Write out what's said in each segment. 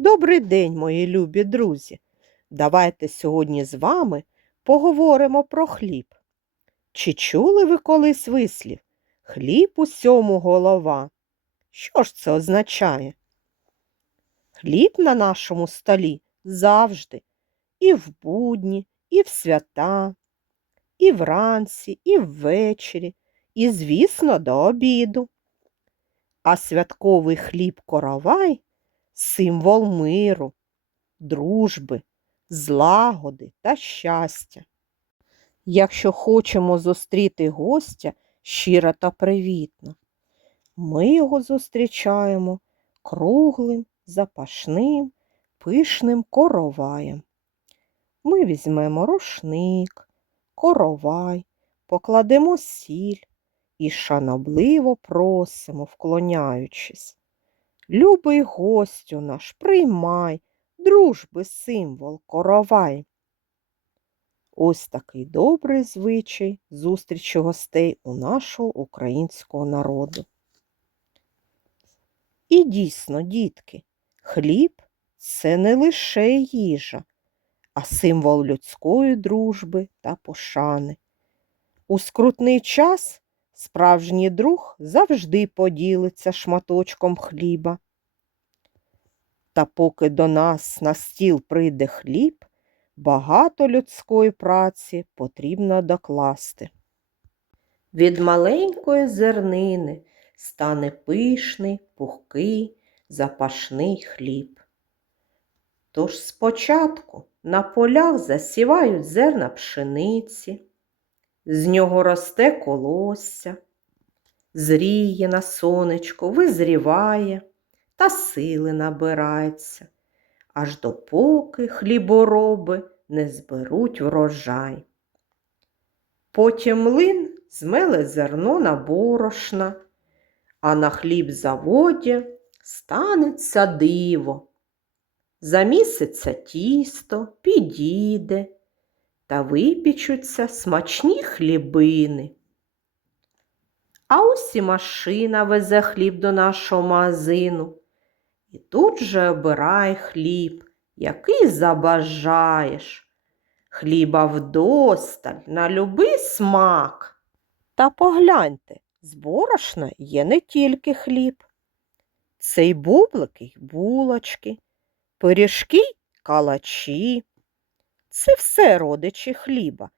Добрий день, мої любі друзі. Давайте сьогодні з вами поговоримо про хліб. Чи чули ви колись вислів? Хліб усьому голова. Що ж це означає? Хліб на нашому столі завжди, і в будні, і в свята, і вранці, і ввечері, і, звісно, до обіду. А святковий хліб коровай символ миру, дружби, злагоди та щастя. Якщо хочемо зустріти гостя щиро та привітно, ми його зустрічаємо круглим, запашним, пишним короваєм. Ми візьмемо рушник, коровай, покладемо сіль і шанобливо просимо, вклоняючись. Любий гостю наш, приймай, дружби символ коровай. Ось такий добрий звичай зустрічі гостей у нашого українського народу. І дійсно, дітки, хліб це не лише їжа, а символ людської дружби та пошани. У скрутний час справжній друг завжди поділиться шматочком хліба. Та поки до нас на стіл прийде хліб, багато людської праці потрібно докласти. Від маленької зернини стане пишний, пухкий, запашний хліб. Тож спочатку на полях засівають зерна пшениці, з нього росте колосся, зріє на сонечко, визріває та сили набирається, аж допоки хлібороби не зберуть врожай. Потім млин змеле зерно на борошна, а на хлібзаводі станеться диво. Заміситься тісто, підійде, та випічуться смачні хлібини. А ось і машина везе хліб до нашого магазину. І тут же обирай хліб, який забажаєш. Хліба вдосталь на любий смак. Та погляньте, з борошна є не тільки хліб. Це й бублики, й булочки, пиріжки й калачі. Це все родичі хліба.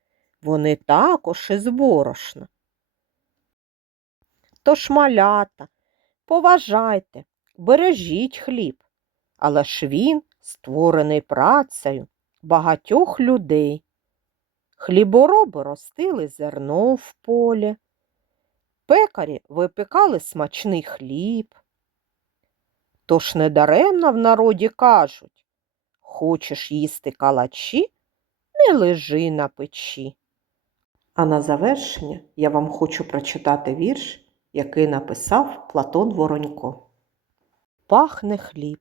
Вони також із борошна. Тож малята, поважайте, бережіть хліб, але ж він створений працею багатьох людей. Хлібороби ростили зерно в полі, пекарі випікали смачний хліб. Тож недаремно в народі кажуть хочеш їсти калачі, не лежи на печі. А на завершення я вам хочу прочитати вірш, який написав Платон Воронько. Пахне хліб,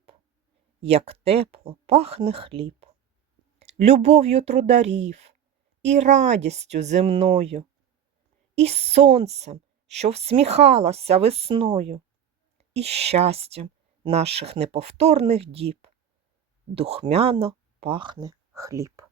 як тепло пахне хліб, любов'ю трударів і радістю земною, і сонцем, що всміхалося весною, і щастям наших неповторних діб. Духмяно пахне хліб.